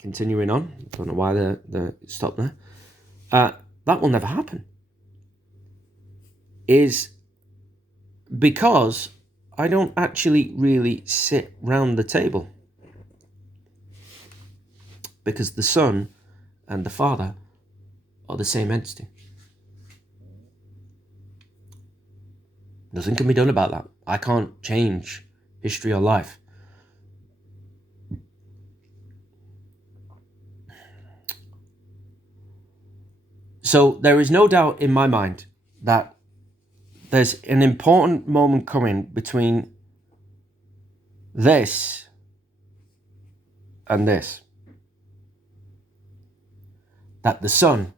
continuing on, don't know why they stopped there, that will never happen, is because I don't actually really sit round the table. Because the Son and the Father are the same entity. Nothing can be done about that. I can't change history or life. So there is no doubt in my mind that there's an important moment coming between this and this. That the Son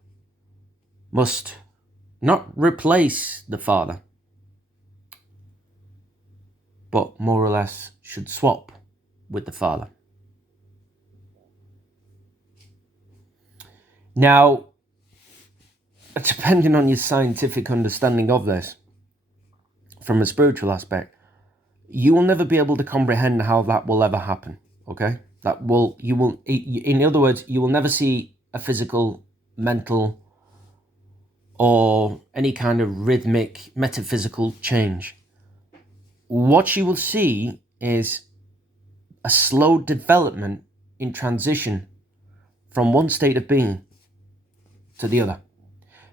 must not replace the Father, but more or less should swap with the Father. Now, depending on your scientific understanding of this, from a spiritual aspect, you will never be able to comprehend how that will ever happen, okay? In other words, you will never see a physical, mental, or any kind of rhythmic, metaphysical change. What you will see is a slow development in transition from one state of being to the other.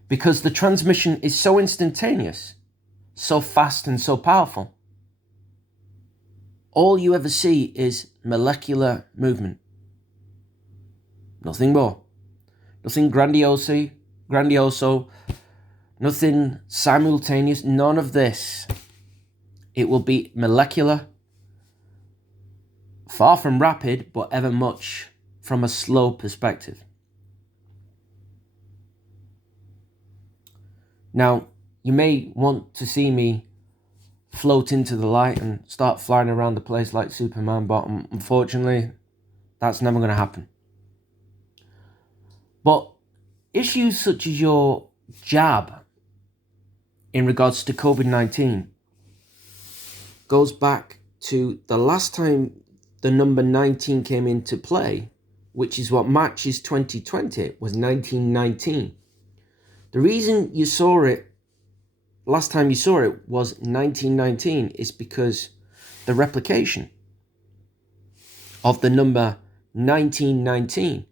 Because the transmission is so instantaneous, so fast and so powerful. All you ever see is molecular movement. Nothing more. Nothing grandioso, nothing simultaneous, none of this. It will be molecular, far from rapid, but ever much from a slow perspective. Now, you may want to see me float into the light and start flying around the place like Superman, but unfortunately, that's never going to happen. But issues such as your jab in regards to COVID-19 goes back to the last time the number 19 came into play, which is what matches 2020, was 1919. The reason you saw it, last time you saw it was 1919, is because the replication of the number 1919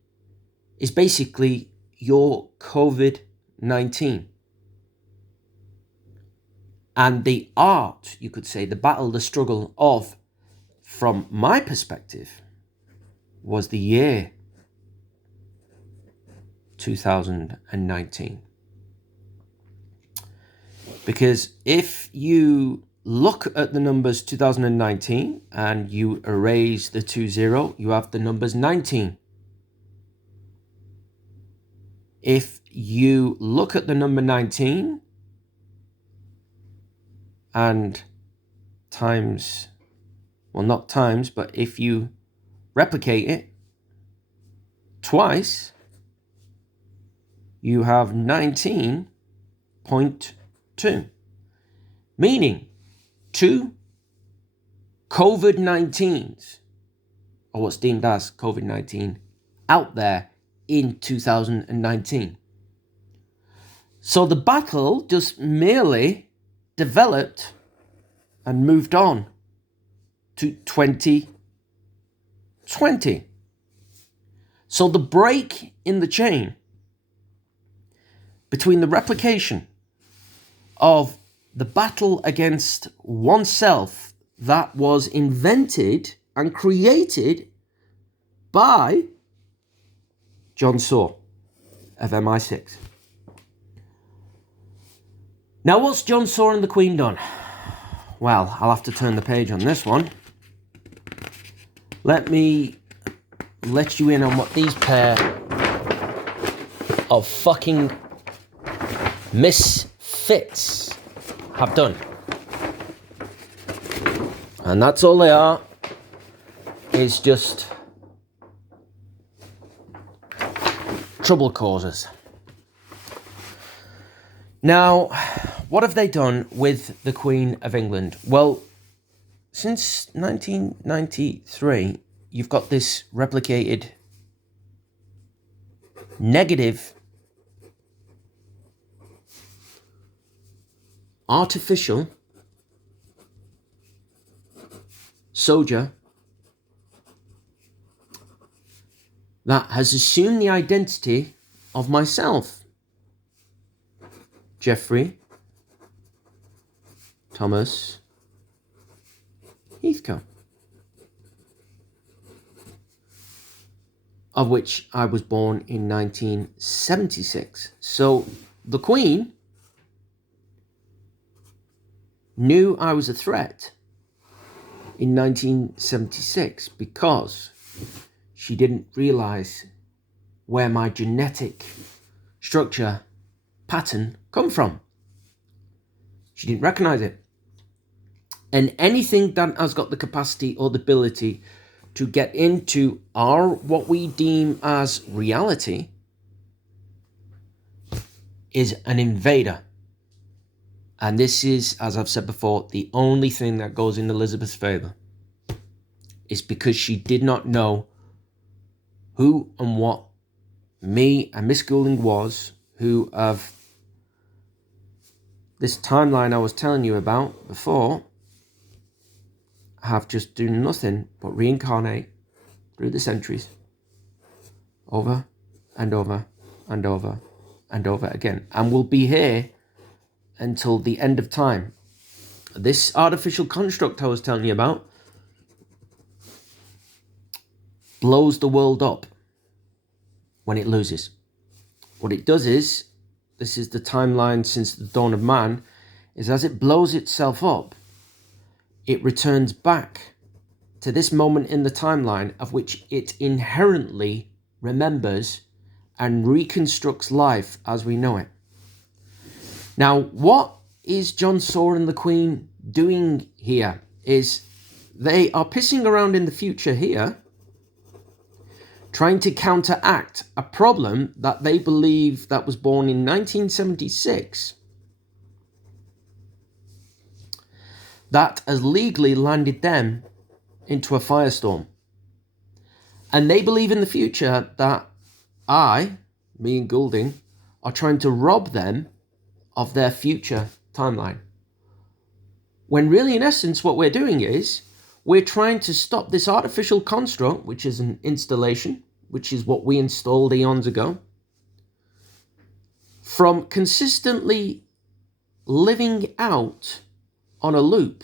is basically your COVID-19. And the art, you could say, the battle, the struggle of, from my perspective, was the year 2019. Because if you look at the numbers 2019 and you erase the 20, you have the numbers 19. If you look at the number 19 and times, well, not times, but if you replicate it twice, you have 19.2, meaning 2 COVID-19s, or what's deemed as COVID-19, out there in 2019. So the battle just merely developed and moved on to 2020. So the break in the chain between the replication of the battle against oneself that was invented and created by John Saw of MI6. Now, what's John Saw and the Queen done? Well, I'll have to turn the page on this one. Let me let you in on what these pair of fucking misfits have done. And that's all they are, is just trouble causers. Now, what have they done with the Queen of England? Well, since 1993, you've got this replicated negative, artificial soldier that has assumed the identity of myself, Jeffrey Thomas Heathcote, of which I was born in 1976. So the Queen knew I was a threat in 1976 because she didn't realize where my genetic structure pattern come from. She didn't recognize it. And anything that has got the capacity or the ability to get into our what we deem as reality is an invader. And this is, as I've said before, the only thing that goes in Elizabeth's favor. Is because she did not know who and what me and Miss Goulding was, who of this timeline I was telling you about before have just done nothing but reincarnate through the centuries over and over and over and over again, and will be here until the end of time. This artificial construct I was telling you about blows the world up when it loses. What it does is, this is the timeline since the dawn of man, is as it blows itself up, it returns back to this moment in the timeline of which it inherently remembers and reconstructs life as we know it. Now, what is Jon Snow and the Queen doing here is they are pissing around in the future here, trying to counteract a problem that they believe that was born in 1976 that has legally landed them into a firestorm. And they believe in the future that me and Goulding, are trying to rob them of their future timeline. When really, in essence, what we're doing is we're trying to stop this artificial construct, which is an installation, which is what we installed eons ago, from consistently living out on a loop.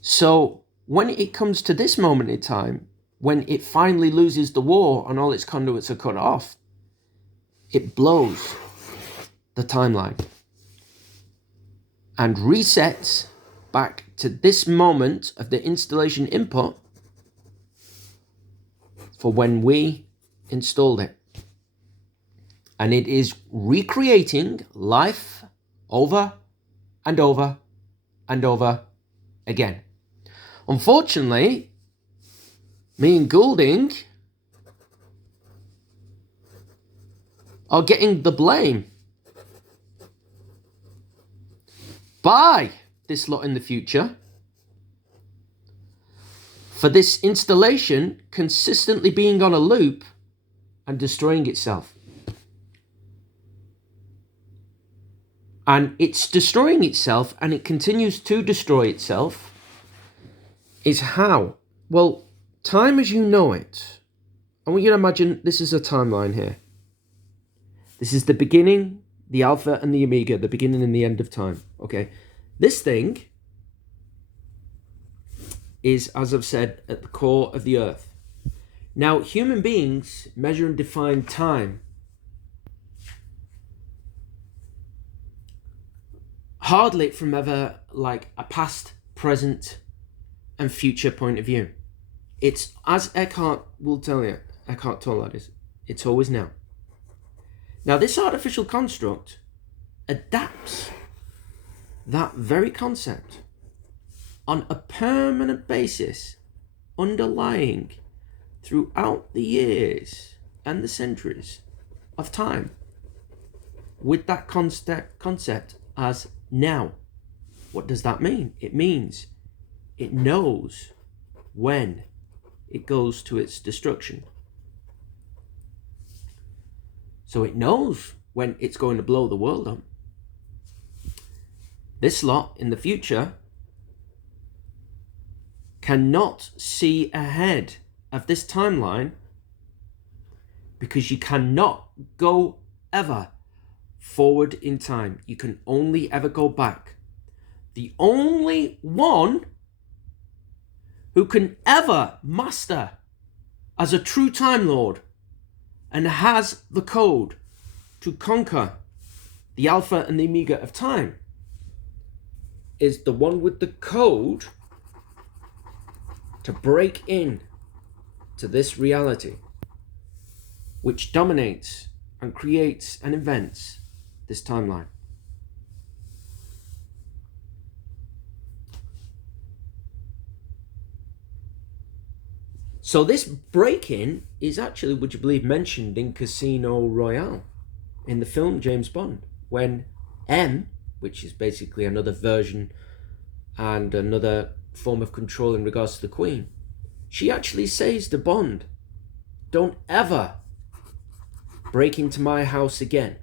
So when it comes to this moment in time, when it finally loses the war and all its conduits are cut off, it blows the timeline and resets back to this moment of the installation input for when we installed it. And it is recreating life over and over and over again. Unfortunately, me and Goulding are getting the blame by this lot in the future for this installation consistently being on a loop and destroying itself. And it's destroying itself, and it continues to destroy itself. Is how? Well, time as you know it, I want you to imagine this is a timeline here. This is the beginning, the alpha and the omega, the beginning and the end of time. Okay, this thing is, as I've said, at the core of the earth. Now, human beings measure and define time hardly from ever like a past, present, and future point of view. It's, as Eckhart will tell you, Eckhart Tolle that is, it's always now. Now, this artificial construct adapts that very concept on a permanent basis, underlying throughout the years and the centuries of time, with that concept as now. What does that mean? It means it knows when it goes to its destruction. So it knows when it's going to blow the world up. This lot in the future cannot see ahead of this timeline, because you cannot go ever forward in time. You can only ever go back. The only one who can ever master as a true Time Lord and has the code to conquer the Alpha and the Omega of time is the one with the code to break in to this reality, which dominates and creates and invents this timeline. So this break-in is actually, would you believe, mentioned in Casino Royale in the film James Bond, when M, which is basically another version and another form of control in regards to the Queen, she actually says to Bond, "Don't ever break into my house again."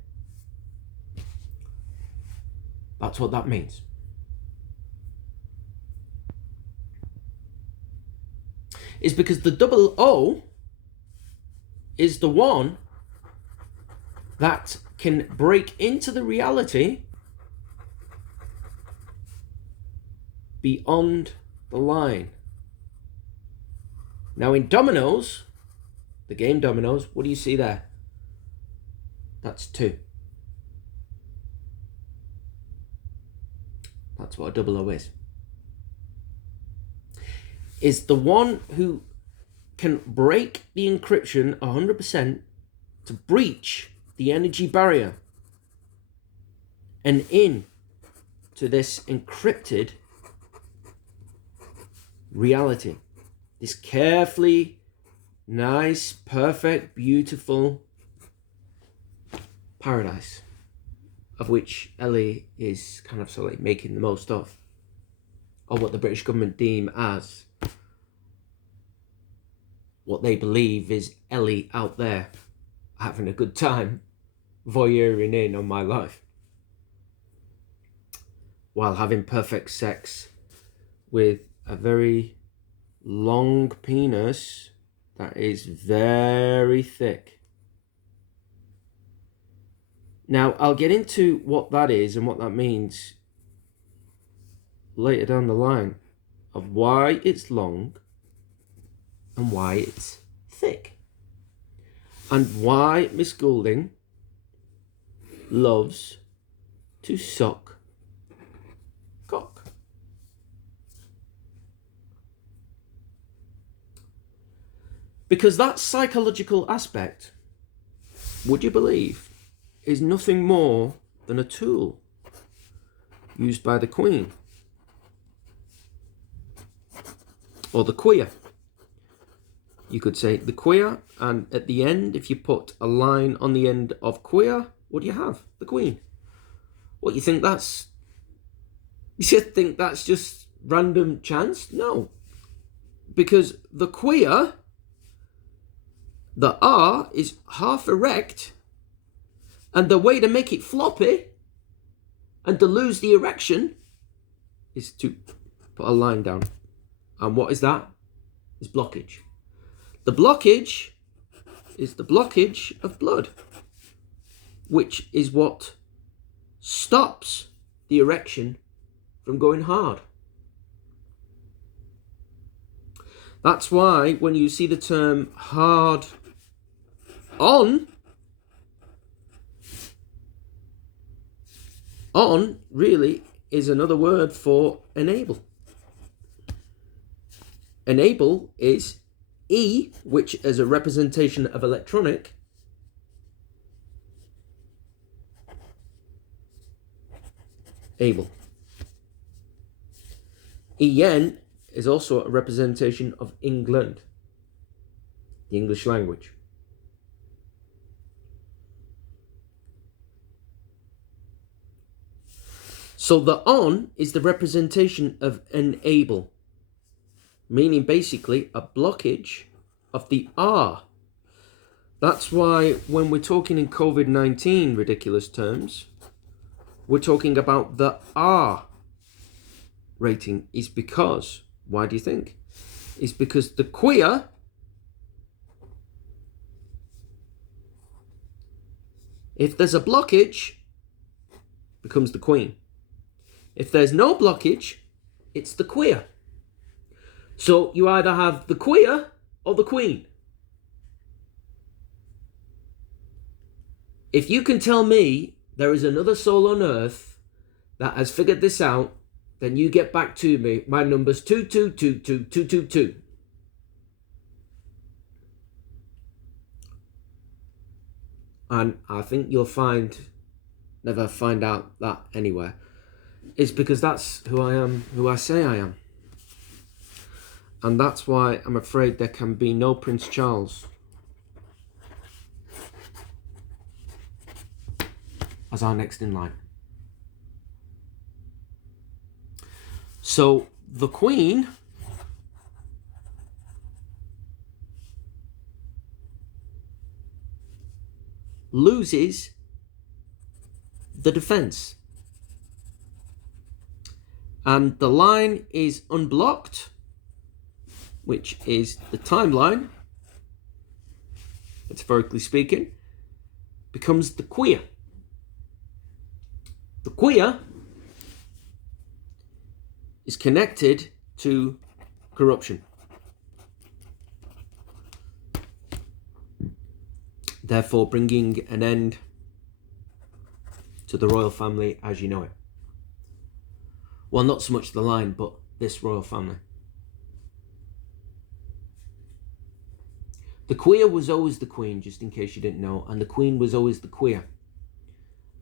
That's what that means. Is because the 00 is the one that can break into the reality beyond the line. Now in Dominoes, the game Dominoes, what do you see there? That's 2. That's what a 00 is. Is the one who can break the encryption 100% to breach the energy barrier and in to this encrypted reality. This carefully, nice, perfect, beautiful paradise of which Ellie is kind of sort of like making the most of, or what the British government deem as what they believe is Ellie out there having a good time, voyeuring in on my life, while having perfect sex with a very long penis that is very thick. Now, I'll get into what that is and what that means later down the line, of why it's long and why it's thick, and why Miss Goulding loves to suck cock. Because that psychological aspect, would you believe, is nothing more than a tool used by the Queen, or the queer. You could say the queer, and at the end, if you put a line on the end of queer, what do you have? The Queen. What, you think that's... You think that's just random chance? No. Because the queer, the R is half erect, and the way to make it floppy and to lose the erection is to put a line down. And what is that? It's blockage. The blockage is the blockage of blood, which is what stops the erection from going hard. That's why when you see the term hard on really is another word for enable. Enable is E, which is a representation of electronic, able. EN is also a representation of England, the English language. So the on is the representation of enable. meaning basically a blockage of the R. That's why when we're talking in COVID-19 ridiculous terms, we're talking about the R rating. Is because, why do you think? It's because the queer if there's a blockage, becomes the queen. If there's no blockage, it's the queer. So you either have the queer or the queen. If you can tell me there is another soul on earth that has figured this out, then you get back to me. My number's 2222222. And I think you'll never find out that anywhere. It's because that's who I am, who I say I am. And that's why I'm afraid there can be no Prince Charles as our next in line. So the Queen loses the defense. And the line is unblocked, which is the timeline, metaphorically speaking, becomes the queer. The queer is connected to corruption. Therefore, bringing an end to the royal family as you know it. Well, not so much the line, but this royal family. The queer was always the queen, just in case you didn't know, and the queen was always the queer.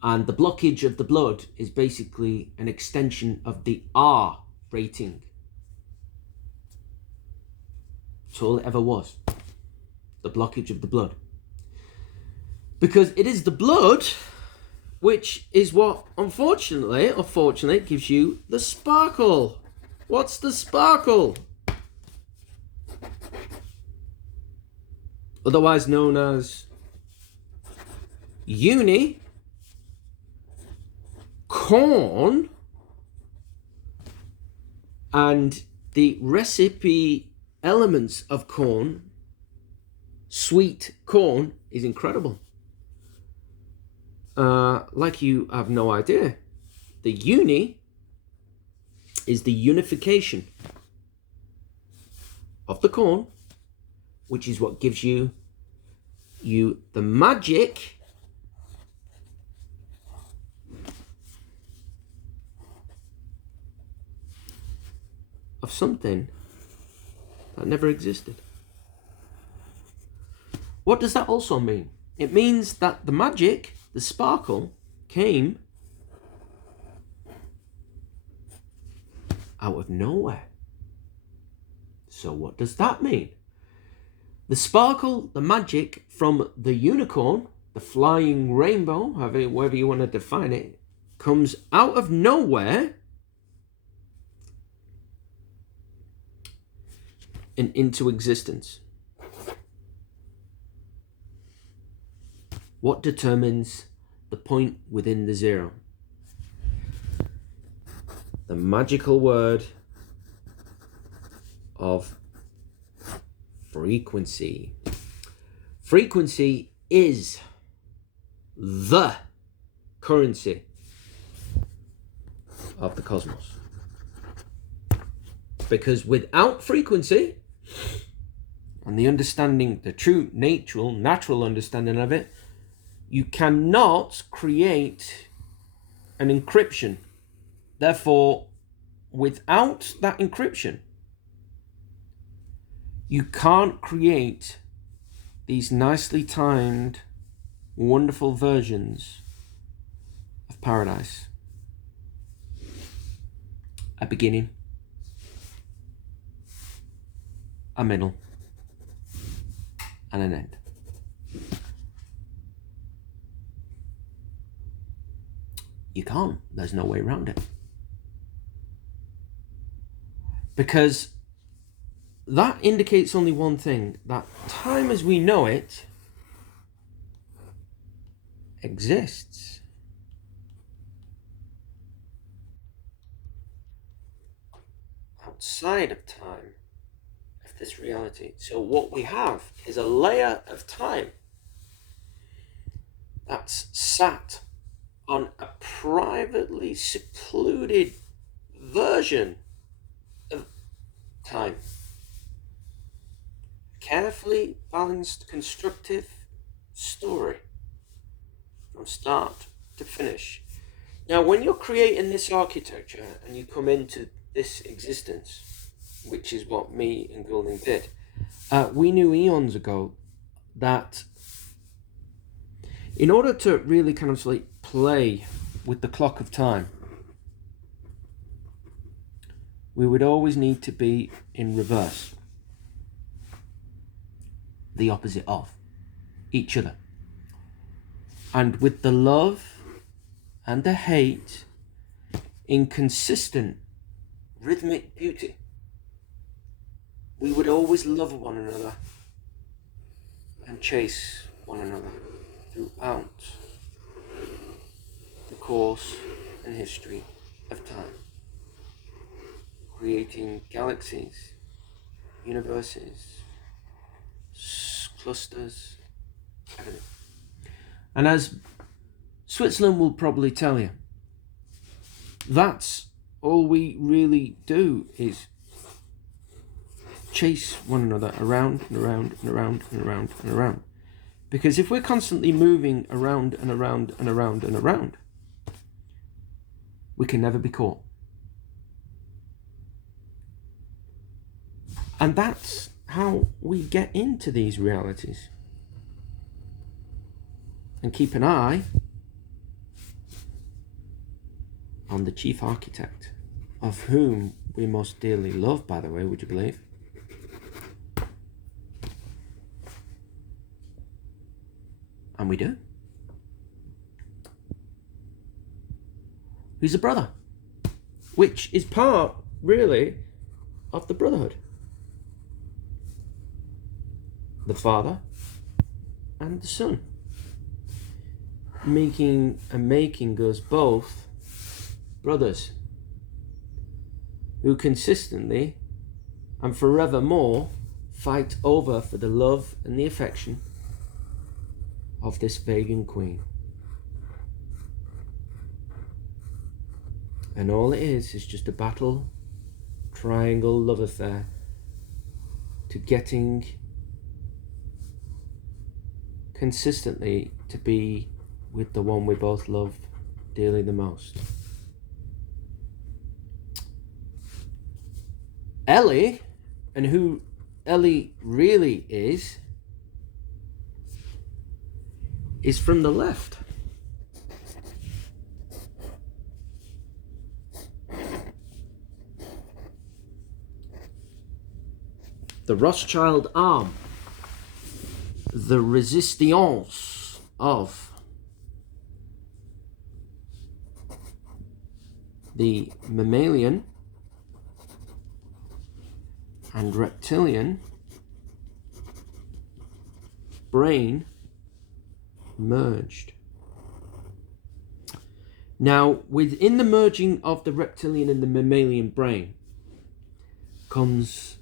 And the blockage of the blood is basically an extension of the R rating. That's all it ever was. The blockage of the blood. Because it is the blood which is what, unfortunately or fortunately, gives you the sparkle. What's the sparkle? Otherwise known as unicorn and the recipe elements of corn, sweet corn, is incredible. Like you have no idea. The uni is the unification of the corn, which is what gives you the magic of something that never existed. What does that also mean? It means that the magic, the sparkle, came out of nowhere. So what does that mean? The sparkle, the magic from the unicorn, the flying rainbow, however you want to define it, comes out of nowhere and into existence. What determines the point within the zero? The magical word of frequency. Frequency is the currency of the cosmos. Because without frequency, and the understanding, the true natural understanding of it, you cannot create an encryption. Therefore, without that encryption, you can't create these nicely timed, wonderful versions of paradise. A beginning, a middle, and an end. You can't. There's no way around it. Because that indicates only one thing, that time as we know it exists. Outside of time, of this reality. So what we have is a layer of time that's sat on a privately secluded version of time. Carefully balanced, constructive story from start to finish. Now, when you're creating this architecture and you come into this existence, which is what me and Goulding did, we knew eons ago that in order to really kind of like play with the clock of time, we would always need to be in reverse, the opposite of each other. And with the love and the hate in consistent rhythmic beauty, we would always love one another and chase one another throughout the course and history of time, creating galaxies, universes, clusters, everything. And as Switzerland will probably tell you, that's all we really do is chase one another around and around and around and around and around. Because if we're constantly moving around and around and around and around, we can never be caught. And that's how we get into these realities. And keep an eye on the chief architect, of whom we most dearly love, by the way, would you believe? And we do. He's a brother, which is part, really, of the brotherhood. The Father and the Son. Making us both brothers who consistently and forevermore fight over for the love and the affection of this pagan queen. And all it is just a battle, triangle love affair to getting consistently to be with the one we both love dearly the most. Ellie, and who Ellie really is from the left. The Rothschild arm, the resistance of the mammalian and reptilian brain merged. Now, within the merging of the reptilian and the mammalian brain comes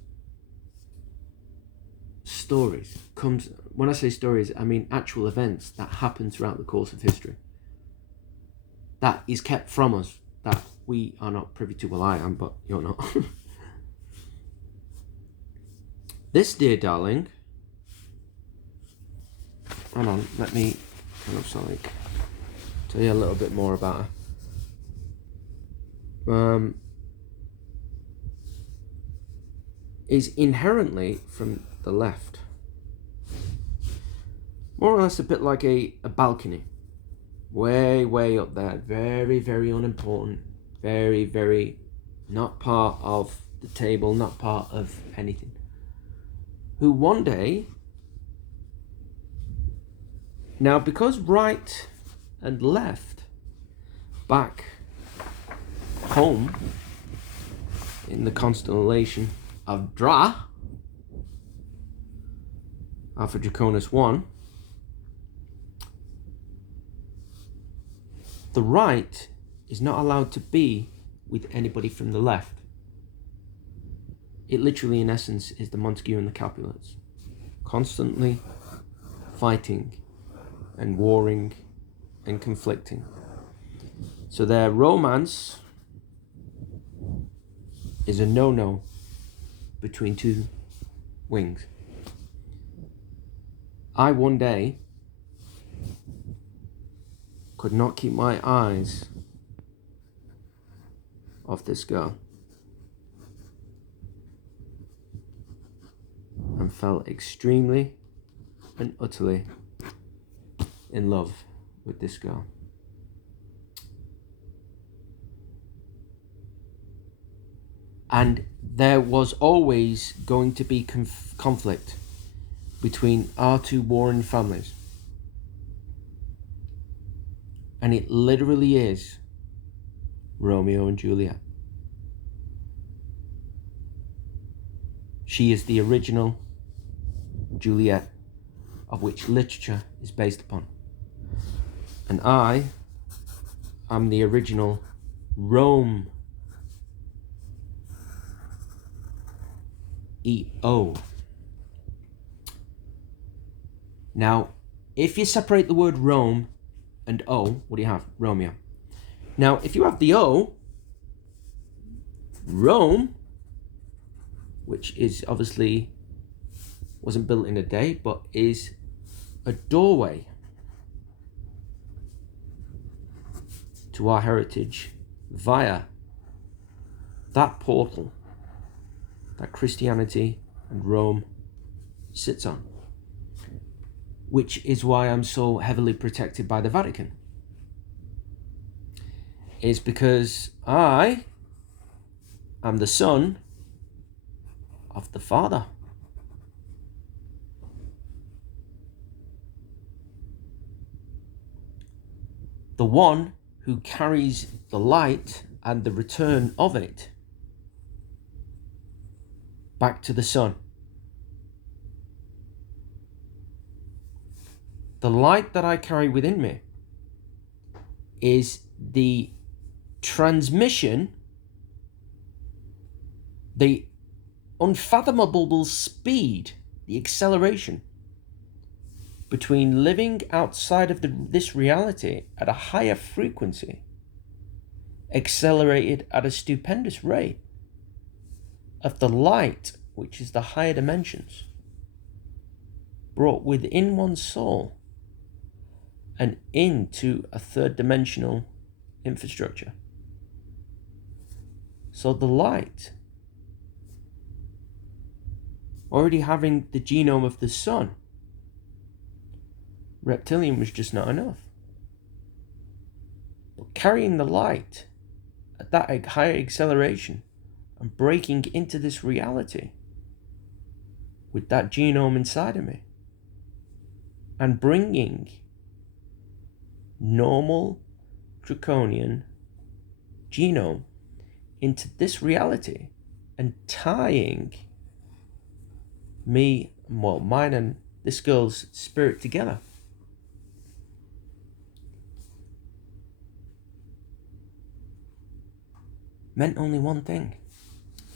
stories. When I say stories, I mean actual events that happen throughout the course of history. That is kept from us, that we are not privy to. Well, I am, but you're not. This dear darling, hang on, let me kind of tell you a little bit more about her. Is inherently from the left. More or less a bit like a balcony. Way, way up there. Very, very unimportant. Very, very not part of the table, not part of anything. Who one day, now because right and left, back home in the constellation of Dra, Alpha Draconis 1, the right is not allowed to be with anybody from the left. It literally, in essence, is the Montague and the Capulets, constantly fighting and warring and conflicting. So their romance is a no-no between two wings. I one day could not keep my eyes off this girl and fell extremely and utterly in love with this girl. And there was always going to be conflict between our two warring families. And it literally is Romeo and Juliet. She is the original Juliet, of which literature is based upon. And I am the original Romeo. Now, if you separate the word Rome and O, what do you have? Romeo. Now, if you have the O, Rome, which is obviously wasn't built in a day, but is a doorway to our heritage via that portal that Christianity and Rome sits on, which is why I'm so heavily protected by the Vatican. Is because I am the son of the Father. The one who carries the light and the return of it back to the Son. The light that I carry within me is the transmission, the unfathomable speed, the acceleration between living outside of this reality at a higher frequency, accelerated at a stupendous rate, of the light, which is the higher dimensions, brought within one's soul and into a third dimensional infrastructure. So the light, already having the genome of the sun, reptilian was just not enough. But carrying the light at that higher acceleration and breaking into this reality with that genome inside of me and bringing normal draconian genome into this reality and tying me, well, mine and this girl's spirit together. Meant only one thing,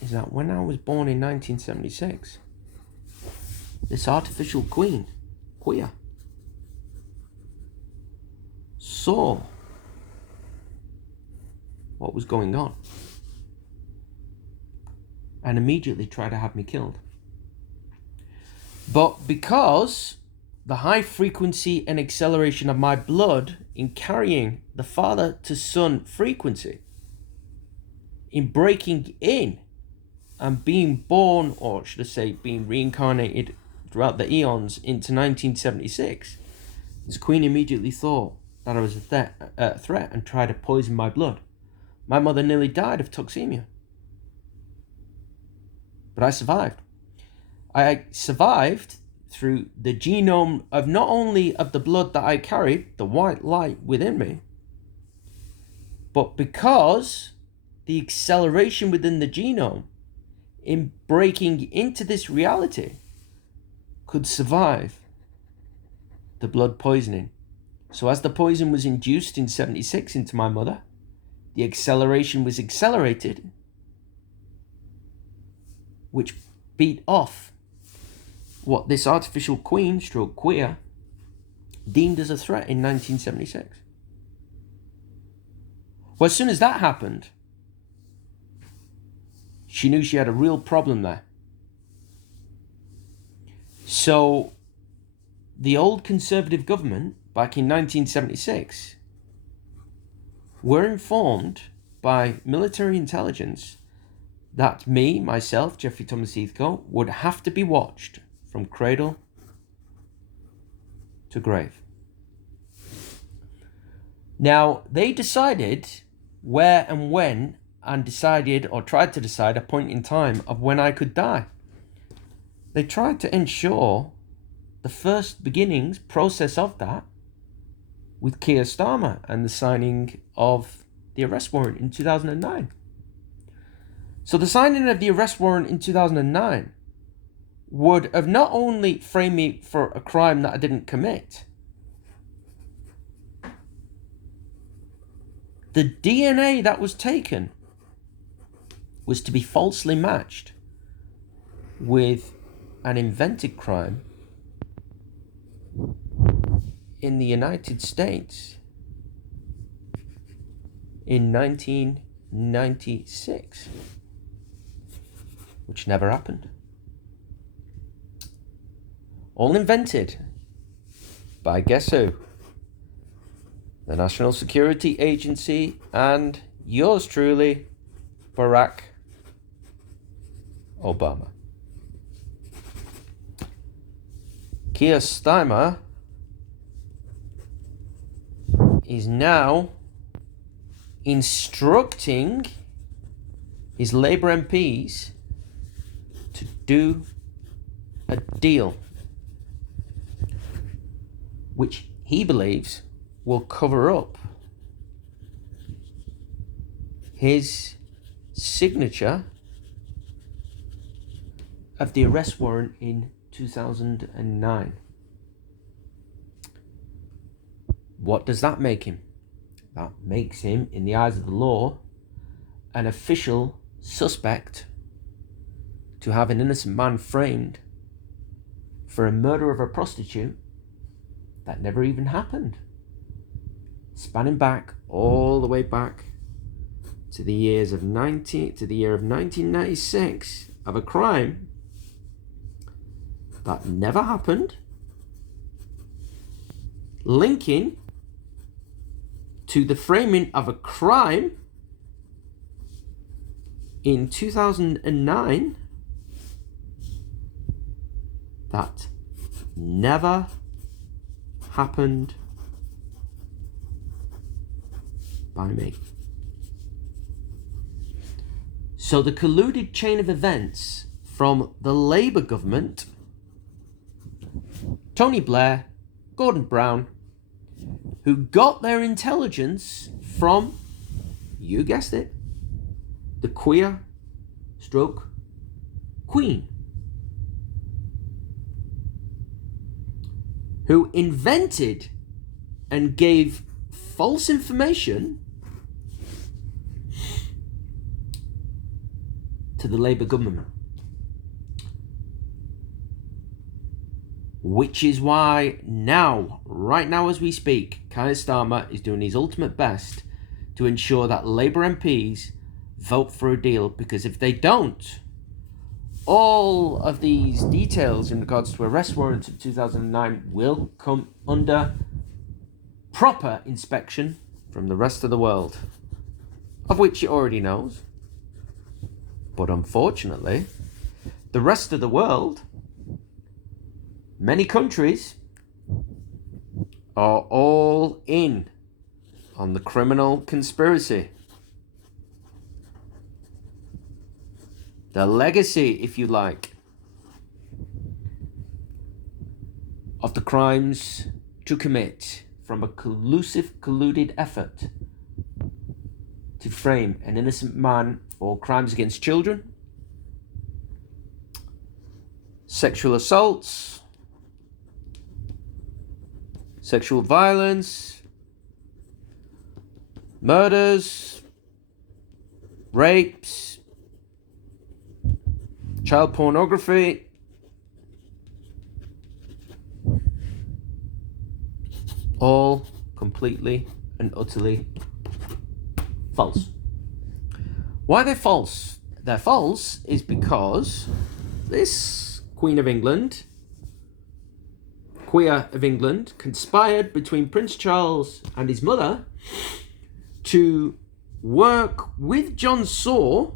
is that when I was born in 1976, this artificial queen, saw what was going on and immediately tried to have me killed. But because the high frequency and acceleration of my blood in carrying the father to son frequency, in breaking in and being born, or should I say being reincarnated throughout the eons into 1976, this queen immediately thought that I was a threat and tried to poison my blood. My mother nearly died of toxemia. But I survived. I survived through the genome of not only of the blood that I carried, the white light within me, but because the acceleration within the genome in breaking into this reality could survive the blood poisoning. So as the poison was induced in 76 into my mother, the acceleration was accelerated, which beat off what this artificial queen stroke queer deemed as a threat in 1976. Well, as soon as that happened, she knew she had a real problem there. So the old Conservative government back in 1976 were informed by military intelligence that myself, Jeffrey Thomas Heathcote, would have to be watched from cradle to grave. Now, they decided where and when, and decided or tried to decide a point in time of when I could die. They tried to ensure the first beginnings process of that with Keir Starmer and the signing of the arrest warrant in 2009. So the signing of the arrest warrant in 2009 would have not only framed me for a crime that I didn't commit, the DNA that was taken was to be falsely matched with an invented crime in the United States in 1996, which never happened. All invented by guess who? The National Security Agency and yours truly, Barack Obama. Keir Starmer is now instructing his Labour MPs to do a deal which he believes will cover up his signature of the arrest warrant in 2009. What does that make him? That makes him, in the eyes of the law, an official suspect to have an innocent man framed for a murder of a prostitute that never even happened. Spanning back all the way back to the year of 1996 of a crime that never happened, linking to the framing of a crime in 2009 that never happened by me. So the colluded chain of events from the Labour government, Tony Blair, Gordon Brown, who got their intelligence from, you guessed it, the queer stroke queen, who invented and gave false information to the Labour government. Which is why now, right now as we speak, Keir Starmer is doing his ultimate best to ensure that Labour MPs vote for a deal, because if they don't, all of these details in regards to arrest warrants of 2009 will come under proper inspection from the rest of the world, of which it already knows. But unfortunately, the rest of the world, many countries, are all in on the criminal conspiracy. The legacy, if you like, of the crimes to commit from a colluded effort to frame an innocent man for crimes against children, sexual assaults, sexual violence, murders, rapes, child pornography, all completely and utterly false. Why are they false? They're false is because this Queen of England, conspired between Prince Charles and his mother to work with John Saw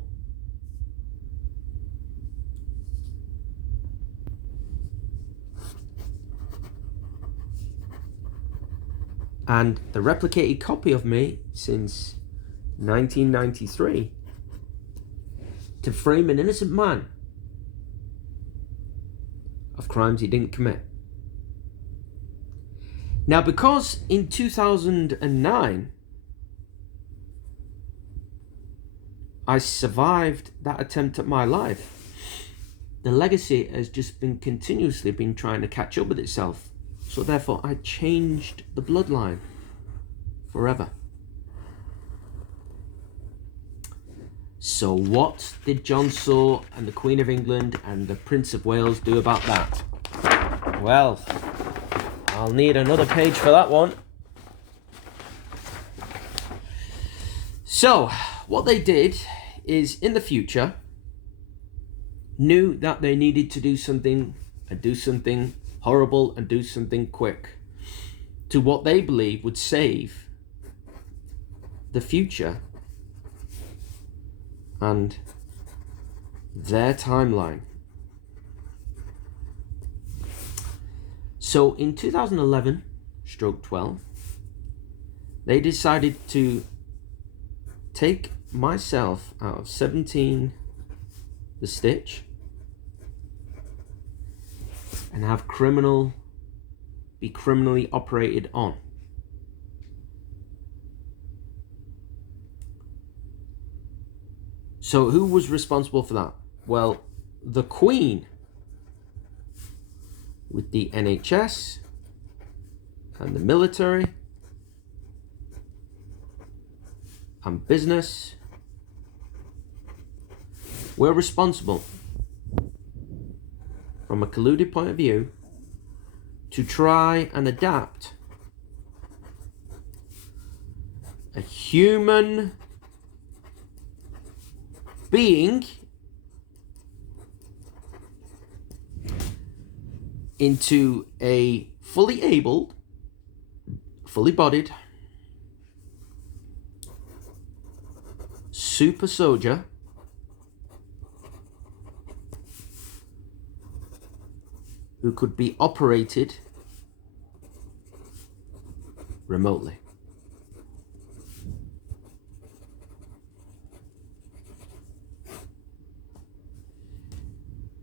and the replicated copy of me since 1993 to frame an innocent man of crimes he didn't commit. Now, because in 2009 I survived that attempt at my life, the legacy has just been continuously been trying to catch up with itself. So therefore I changed the bloodline forever. So what did John Saw and the Queen of England and the Prince of Wales do about that? Well, I'll need another page for that one. So, what they did is, in the future, knew that they needed to do something horrible and do something quick to what they believe would save the future and their timeline. So in 2011/12, they decided to take myself out of 17 The Stitch and have be criminally operated on. So who was responsible for that? Well, the Queen with the NHS and the military and business were responsible from a colluded point of view to try and adapt a human being into a fully able, fully bodied super soldier who could be operated remotely.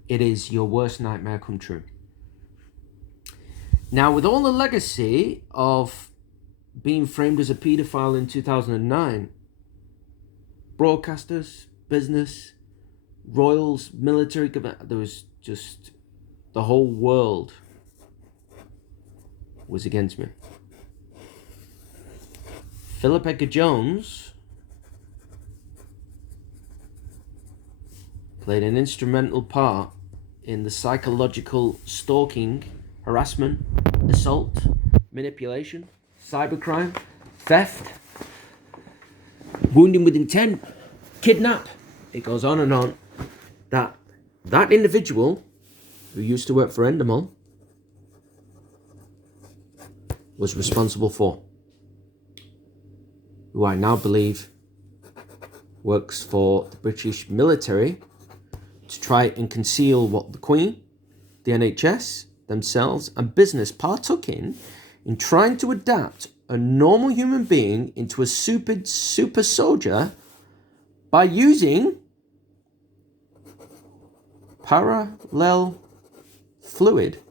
It is your worst nightmare come true. Now, with all the legacy of being framed as a paedophile in 2009, broadcasters, business, royals, military, there was just the whole world was against me. Philip Edgar Jones played an instrumental part in the psychological stalking, harassment, assault, manipulation, cybercrime, theft, wounding with intent, kidnap. It goes on and on. That individual who used to work for Endemol was responsible for, who I now believe works for the British military to try and conceal what the Queen, the NHS, themselves and business partook in trying to adapt a normal human being into a stupid super soldier by using parallel fluid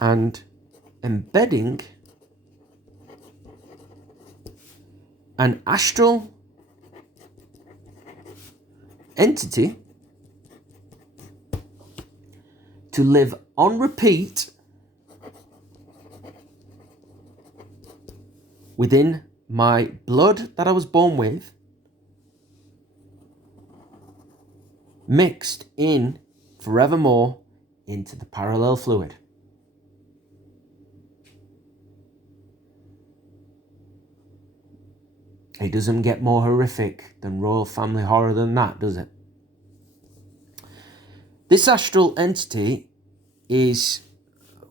and embedding an astral entity to live on repeat within my blood that I was born with, mixed in forevermore into the parallel fluid. It doesn't get more horrific than royal family horror than that, does it? This astral entity is,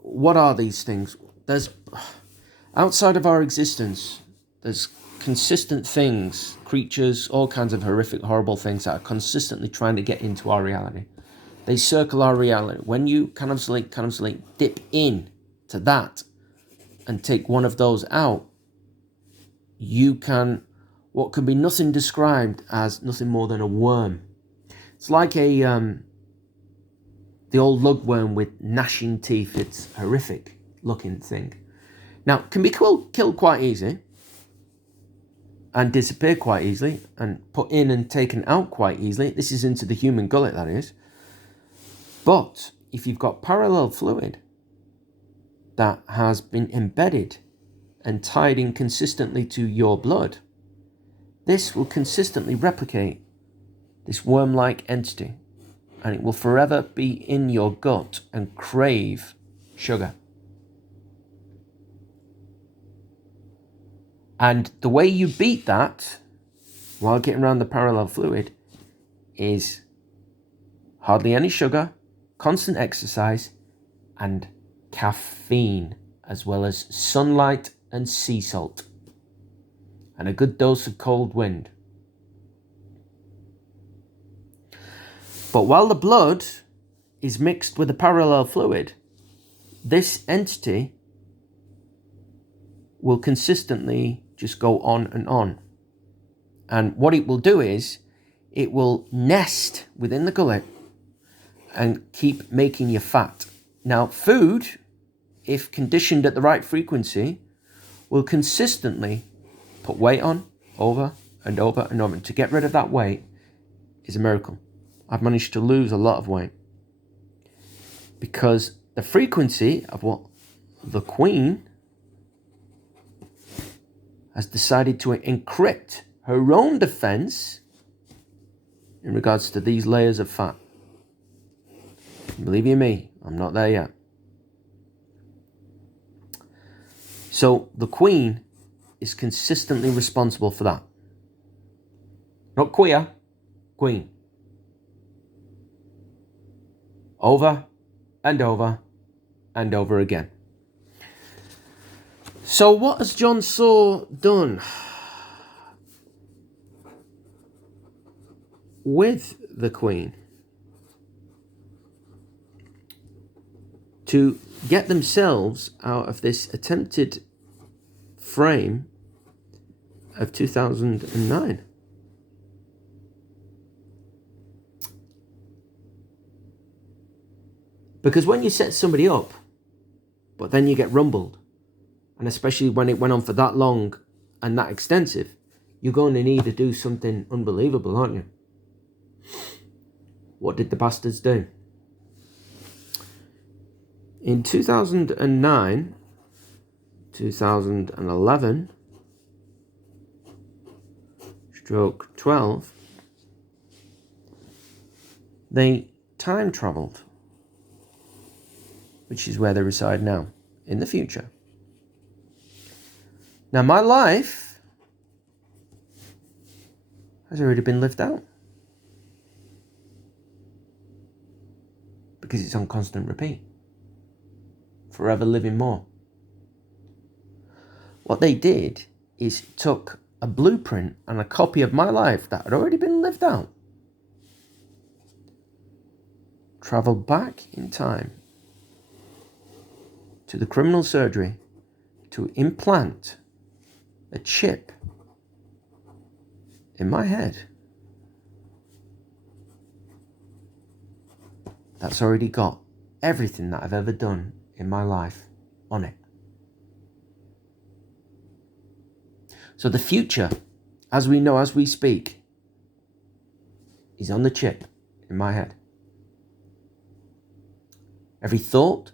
what are these things? There's, outside of our existence, there's consistent things, creatures, all kinds of horrific, horrible things that are consistently trying to get into our reality. They circle our reality. When you kind of dip in to that and take one of those out, you can, what can be nothing described as nothing more than a worm. It's like the old lugworm with gnashing teeth. It's a horrific looking thing. Now, it can be killed quite easy and disappear quite easily and put in and taken out quite easily. This is into the human gullet, that is. But if you've got parallel fluid that has been embedded and tied in consistently to your blood, this will consistently replicate this worm-like entity, and it will forever be in your gut and crave sugar. And the way you beat that while getting around the parallel fluid is hardly any sugar, constant exercise, and caffeine, as well as sunlight and sea salt, and a good dose of cold wind. But while the blood is mixed with the parallel fluid, this entity will consistently just go on and on. And what it will do is, it will nest within the gullet and keep making you fat. Now, food, if conditioned at the right frequency, will consistently put weight on over and over and over. And to get rid of that weight is a miracle. I've managed to lose a lot of weight because the frequency of what the Queen has decided to encrypt her own defense in regards to these layers of fat. Believe you me, I'm not there yet. So the Queen is consistently responsible for that. Not queer, Queen. Over and over and over again. So what has John Saw done with the Queen to get themselves out of this attempted frame of 2009? Because when you set somebody up, but then you get rumbled, and especially when it went on for that long and that extensive, you're going to need to do something unbelievable, aren't you? What did the bastards do? In 2009, 2011, stroke 12, they time travelled, which is where they reside now, in the future. Now, my life has already been lived out because it's on constant repeat. Forever living more. What they did is took a blueprint and a copy of my life that had already been lived out, travelled back in time to the criminal surgery to implant a chip in my head that's already got everything that I've ever done in my life on it. So the future, as we know as we speak, is on the chip in my head. Every thought,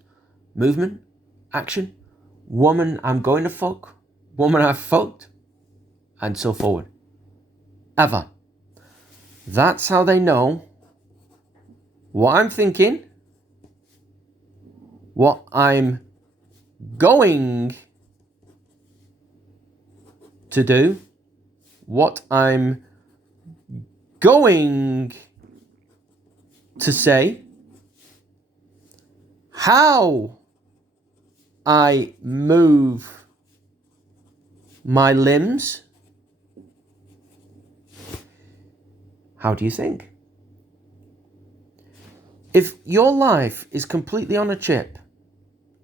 movement, action, woman I'm going to fuck, woman I've fucked, and so forward. Ever. That's how they know what I'm thinking, what I'm going to do, what I'm going to say, how I move my limbs. How do you think? If your life is completely on a chip,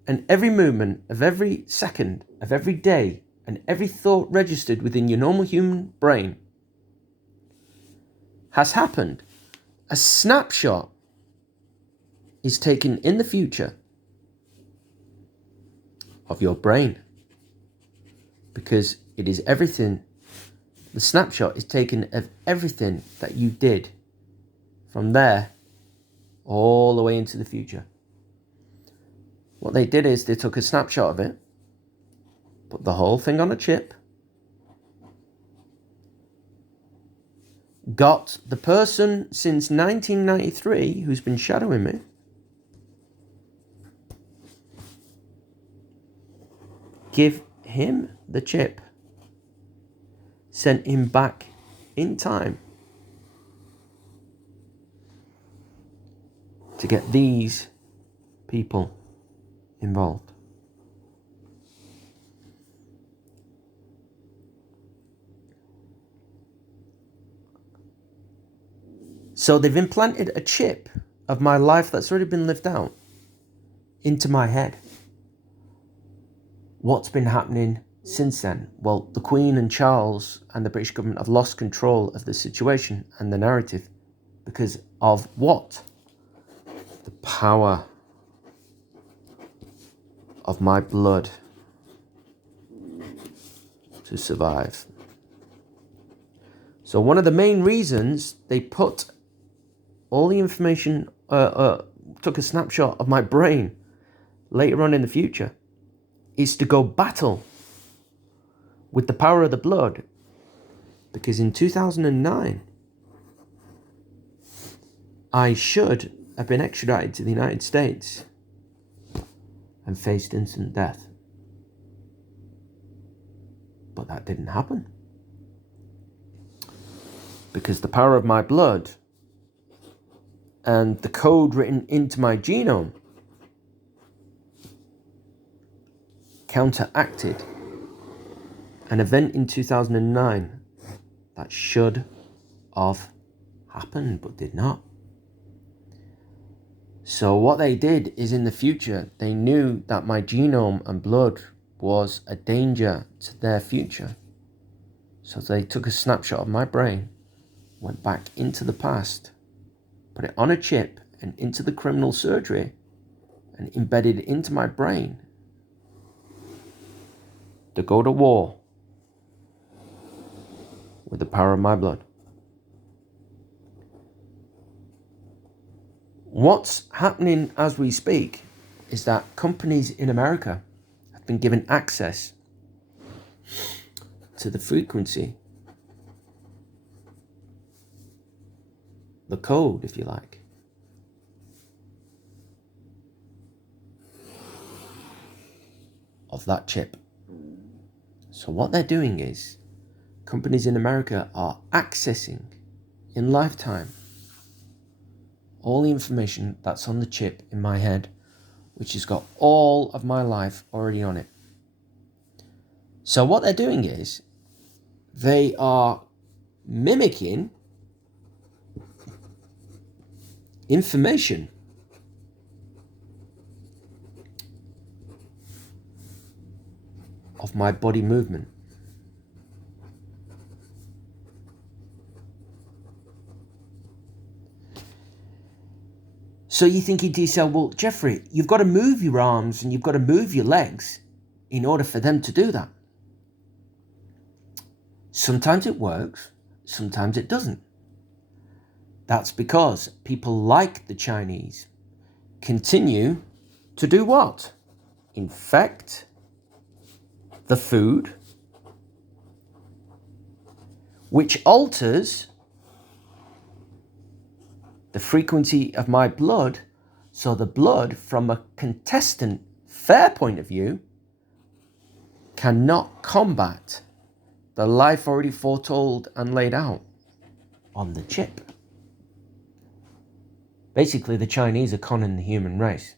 and every movement of every second of every day and every thought registered within your normal human brain has happened, a snapshot is taken in the future of your brain, because it is everything. The snapshot is taken of everything that you did from there all the way into the future. What they did is they took a snapshot of it, put the whole thing on a chip, got the person since 1993 who's been shadowing me, give him the chip, sent him back in time to get these people involved. So they've implanted a chip of my life that's already been lived out into my head. What's been happening since then? Well, the Queen and Charles and the British government have lost control of the situation and the narrative because of what? The power of my blood to survive. So one of the main reasons they put all the information, took a snapshot of my brain later on in the future, is to go battle with the power of the blood. Because in 2009, I should have been extradited to the United States and faced instant death. But that didn't happen. Because the power of my blood and the code written into my genome counteracted an event in 2009 that should have happened but did not. So what they did is, in the future, they knew that my genome and blood was a danger to their future. So they took a snapshot of my brain, went back into the past, put it on a chip and into the criminal surgery, and embedded it into my brain to go to war with the power of my blood. What's happening as we speak is that companies in America have been given access to the frequency, the code, if you like, of that chip. So what they're doing is, companies in America are accessing in lifetime all the information that's on the chip in my head, which has got all of my life already on it. So what they're doing is, they are mimicking information of my body movement. So you're thinking to yourself, well, Jeffrey, you've got to move your arms and you've got to move your legs in order for them to do that. Sometimes it works, sometimes it doesn't. That's because people like the Chinese continue To do what? Infect the food, which alters the frequency of my blood, so the blood, from a contestant fair point of view, cannot combat the life already foretold and laid out on the chip. Basically, the Chinese are conning the human race.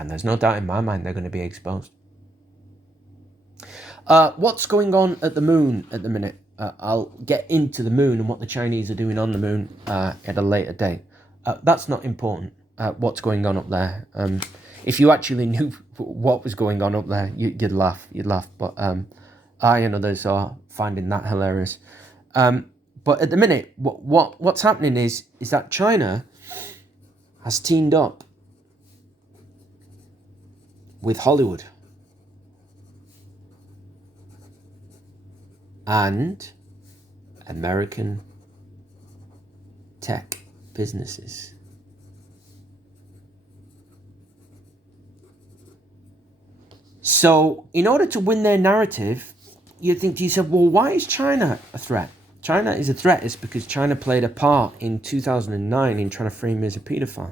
And there's no doubt in my mind they're going to be exposed. What's going on at the moon at the minute? I'll get into the moon and what the Chinese are doing on the moon at a later date. That's not important, what's going on up there. If you actually knew what was going on up there, you'd laugh. But I and others are finding that hilarious. But at the minute, what's happening is that China has teamed up with Hollywood and American tech businesses. So in order to win their narrative, you think to yourself, well, why is China a threat? China is a threat. It's because China played a part in 2009 in trying to frame me as a paedophile.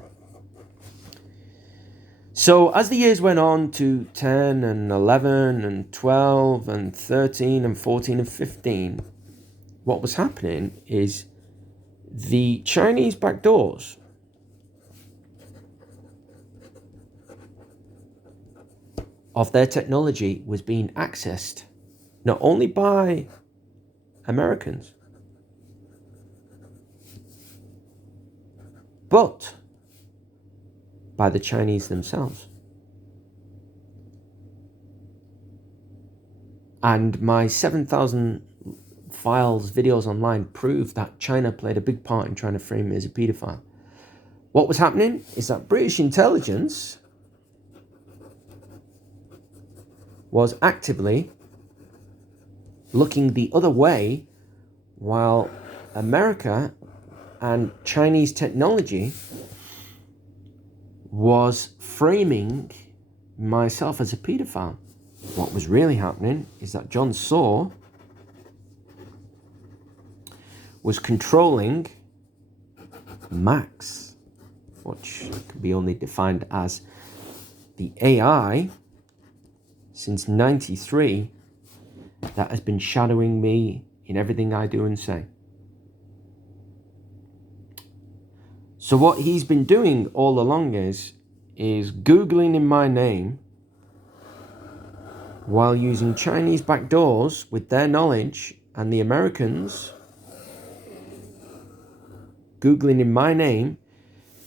So as the years went on to 10 and 11 and 12 and 13 and 14 and 15, what was happening is the Chinese backdoors of their technology was being accessed not only by Americans, but by the Chinese themselves. And my 7,000 files, videos online prove that China played a big part in trying to frame me as a paedophile. What was happening is that British intelligence was actively looking the other way while America and Chinese technology was framing myself as a paedophile. What was really happening is that John Saw was controlling Max, which can be only defined as the AI since 93 that has been shadowing me in everything I do and say. So what he's been doing all along is Googling in my name while using Chinese backdoors with their knowledge, and the Americans Googling in my name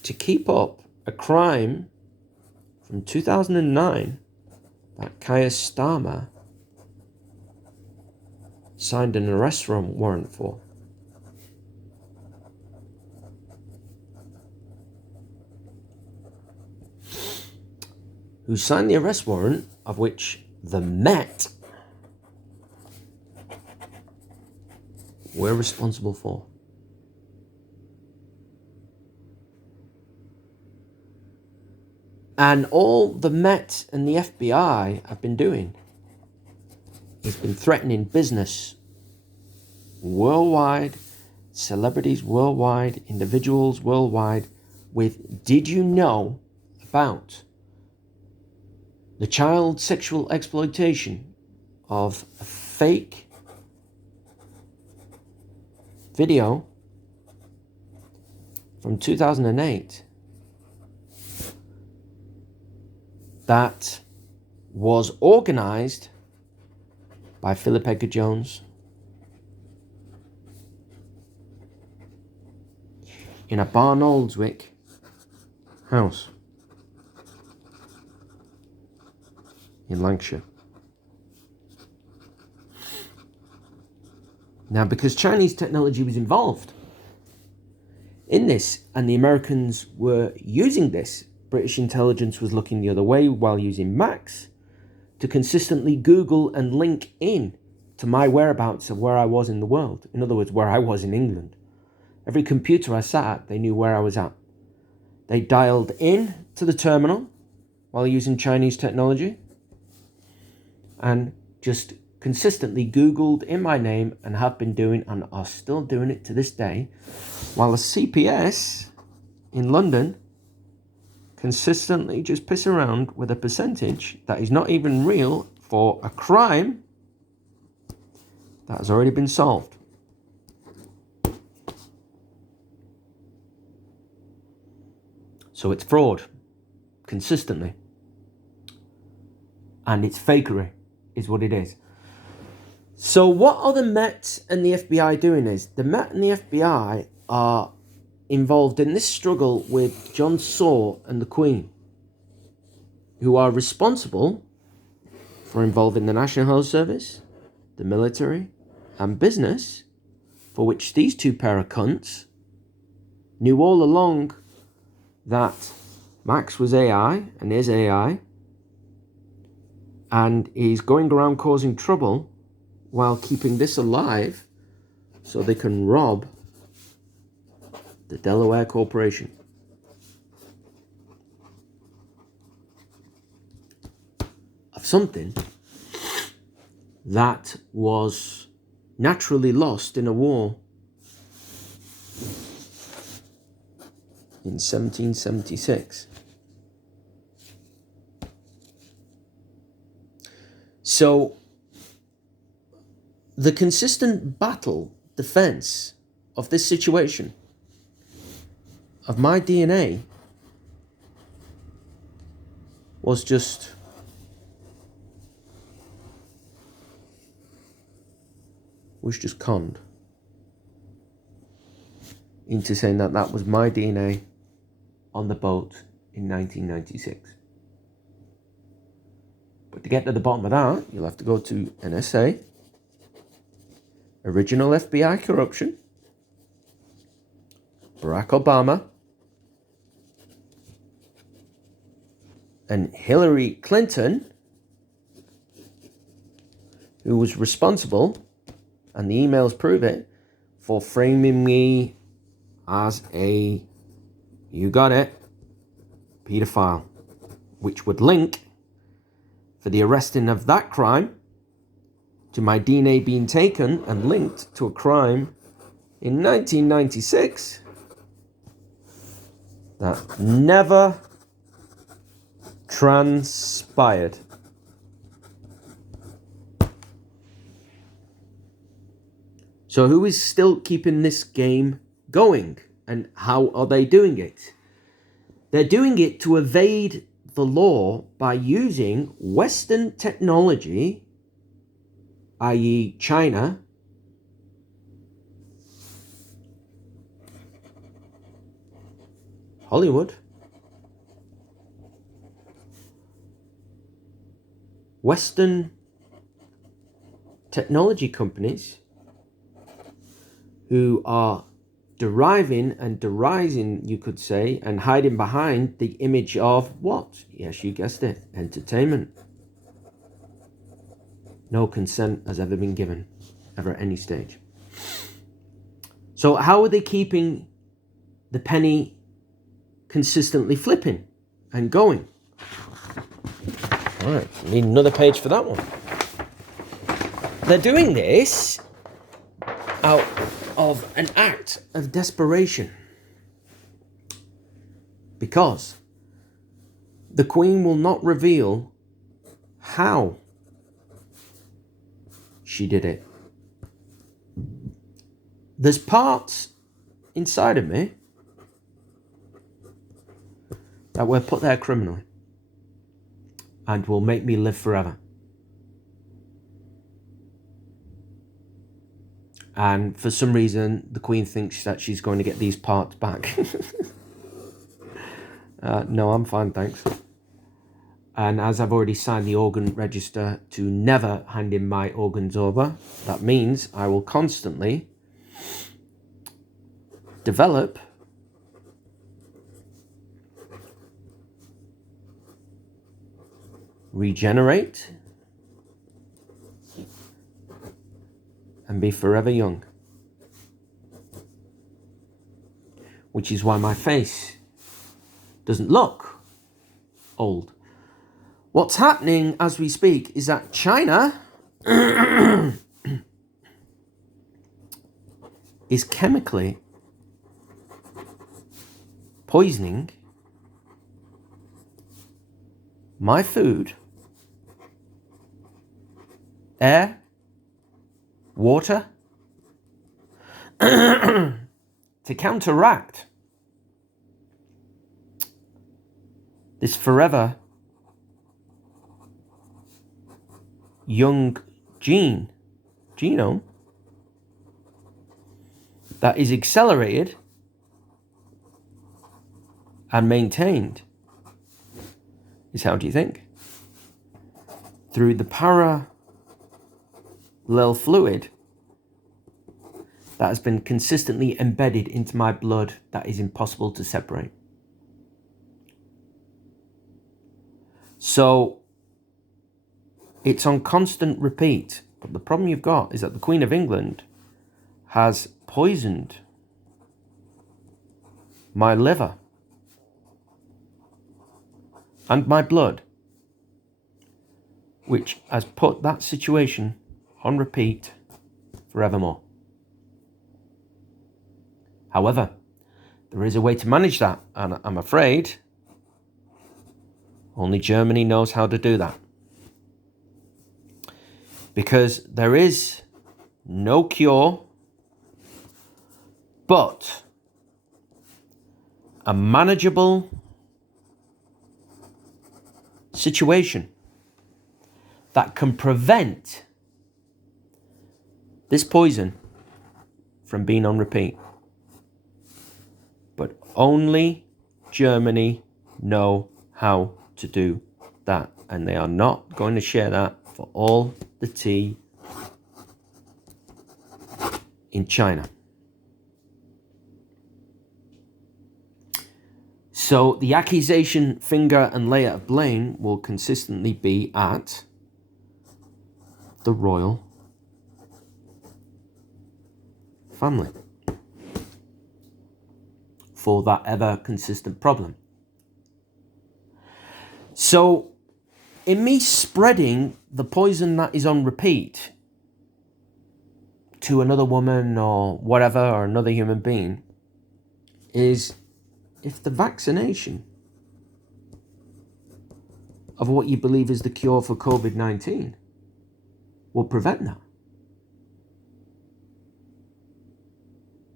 to keep up a crime from 2009 that Keir Starmer signed an arrest warrant for. Who signed the arrest warrant, of which the Met were responsible for. And all the Met and the FBI have been doing has been threatening business worldwide, celebrities worldwide, individuals worldwide with, did you know about the child sexual exploitation of a fake video from 2008 that was organized by Philip Edgar Jones in a Barnoldswick house in Lancashire. Now, because Chinese technology was involved in this and the Americans were using this, British intelligence was looking the other way while using Max to consistently Google and link in to my whereabouts of where I was in the world. In other words, where I was in England. Every computer I sat at, they knew where I was at. They dialed in to the terminal while using Chinese technology and just consistently Googled in my name and have been doing and are still doing it to this day, while the CPS in London consistently just piss around with a percentage that is not even real for a crime that has already been solved. So it's fraud, consistently. And it's fakery, is what it is. So what are the Met and the FBI doing is, the Met and the FBI are involved in this struggle with John Saw and the Queen, who are responsible for involving the National Health Service, the military, and business, for which these two pair of cunts knew all along that Max was AI and is AI, and he's going around causing trouble while keeping this alive so they can rob the Delaware Corporation. Of something that was naturally lost in a war in 1776. So the consistent battle, defense of this situation, of my DNA, was just conned into saying that that was my DNA on the boat in 1996. But to get to the bottom of that, you'll have to go to NSA, original FBI corruption, Barack Obama, and Hillary Clinton, who was responsible, and the emails prove it, for framing me as a, you got it, pedophile, which would link for the arresting of that crime to my DNA being taken and linked to a crime in 1996 that never transpired. So who is still keeping this game going, and how are they doing it? They're doing it to evade the law by using Western technology, i.e. China, Hollywood, Western technology companies who are deriving and derising, you could say, and hiding behind the image of what? Yes, you guessed it, entertainment. No consent has ever been given, ever at any stage. So how are they keeping the penny consistently flipping and going? All right, need another page for that one. They're doing this out of an act of desperation, because the Queen will not reveal how she did it. There's parts inside of me that were put there criminally and will make me live forever. And for some reason, the Queen thinks that she's going to get these parts back. No, I'm fine, thanks. And as I've already signed the organ register to never hand in my organs over, that means I will constantly develop regenerate and be forever young. Which is why my face doesn't look old. What's happening as we speak is that China is chemically poisoning my food, air, water, to counteract this forever young genome that is accelerated and maintained is, how do you think? Through the parallel fluid that has been consistently embedded into my blood that is impossible to separate. So it's on constant repeat. But the problem you've got is that the Queen of England has poisoned my liver and my blood, which has put that situation on repeat forevermore. However, there is a way to manage that, and I'm afraid only Germany knows how to do that. Because there is no cure but a manageable situation that can prevent this poison from being on repeat. But only Germany know how to do that, and they are not going to share that for all the tea in China. So the accusation, finger and layer of blame will consistently be at the royal family for that ever consistent problem. So in me spreading the poison that is on repeat to another woman or whatever, or another human being, is if the vaccination of what you believe is the cure for COVID-19 will prevent that.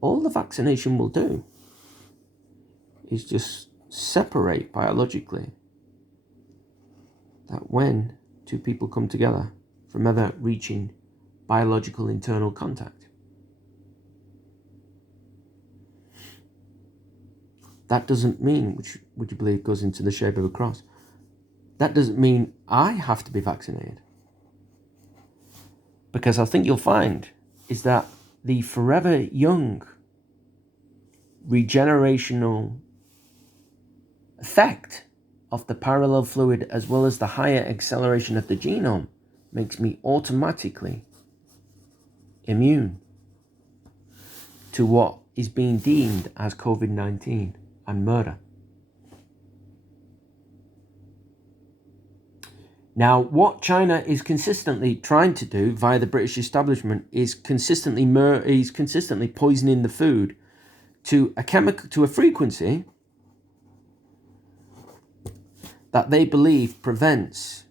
All the vaccination will do is just separate biologically that when two people come together from ever reaching biological internal contact. That doesn't mean, which would you believe goes into the shape of a cross, that doesn't mean I have to be vaccinated. Because I think you'll find is that the forever young regenerational effect of the parallel fluid, as well as the higher acceleration of the genome, makes me automatically immune to what is being deemed as COVID-19 and murder. Now, what China is consistently trying to do via the British establishment is consistently poisoning the food to a frequency that they believe prevents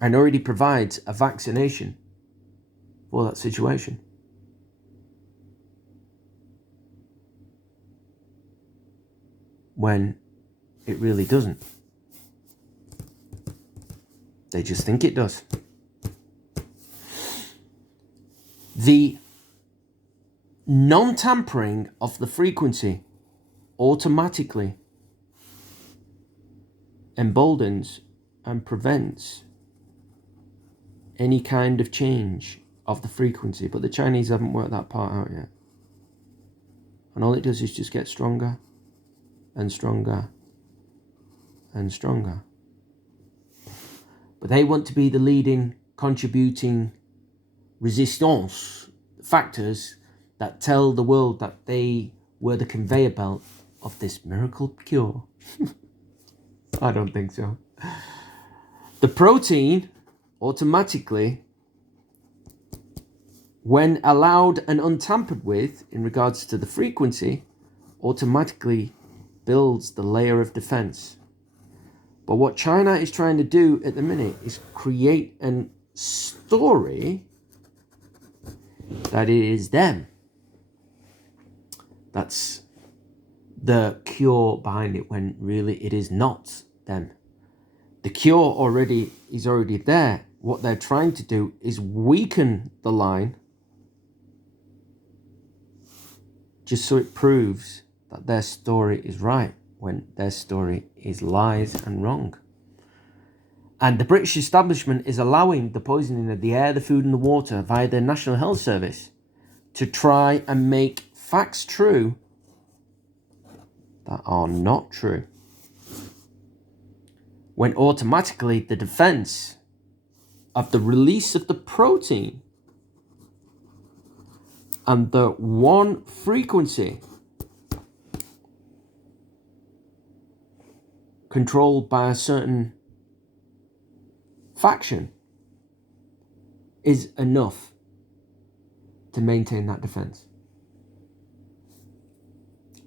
and already provides a vaccination for that situation. When it really doesn't. They just think it does. The non-tampering of the frequency automatically emboldens and prevents any kind of change of the frequency. But the Chinese haven't worked that part out yet. And all it does is just get stronger and stronger and stronger. But they want to be the leading contributing resistance factors that tell the world that they were the conveyor belt of this miracle cure? I don't think so. The protein automatically, when allowed and untampered with in regards to the frequency, automatically builds the layer of defense. But what China is trying to do at the minute is create a story that it is them. That's the cure behind it, when really it is not them. The cure is already there. What they're trying to do is weaken the line, just so it proves that their story is right, when their story is lies and wrong. And the British establishment is allowing the poisoning of the air, the food and the water via their National Health Service to try and make facts true that are not true. When automatically the defense of the release of the protein and the one frequency controlled by a certain faction is enough to maintain that defense.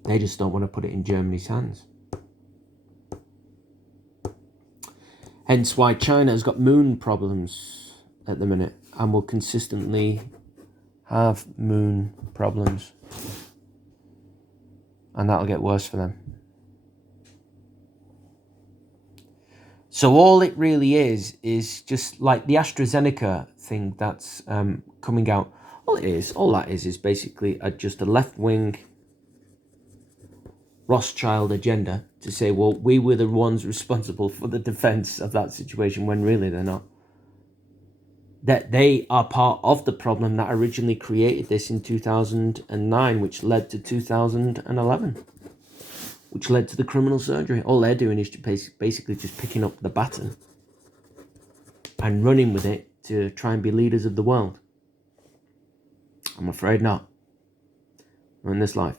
They just don't want to put it in Germany's hands. Hence why China has got moon problems at the minute and will consistently have moon problems. And that'll get worse for them. So all it really is just like the AstraZeneca thing that's coming out. All that is basically just a left-wing Rothschild agenda to say, well, we were the ones responsible for the defense of that situation, when really they're not. That they are part of the problem that originally created this in 2009, which led to 2011, which led to the criminal surgery. All they're doing is basically just picking up the baton and running with it to try and be leaders of the world. I'm afraid not. Not in this life.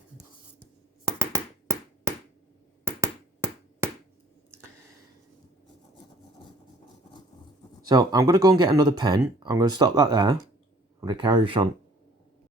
So I'm going to go and get another pen. I'm going to stop that there. I'm going to carry on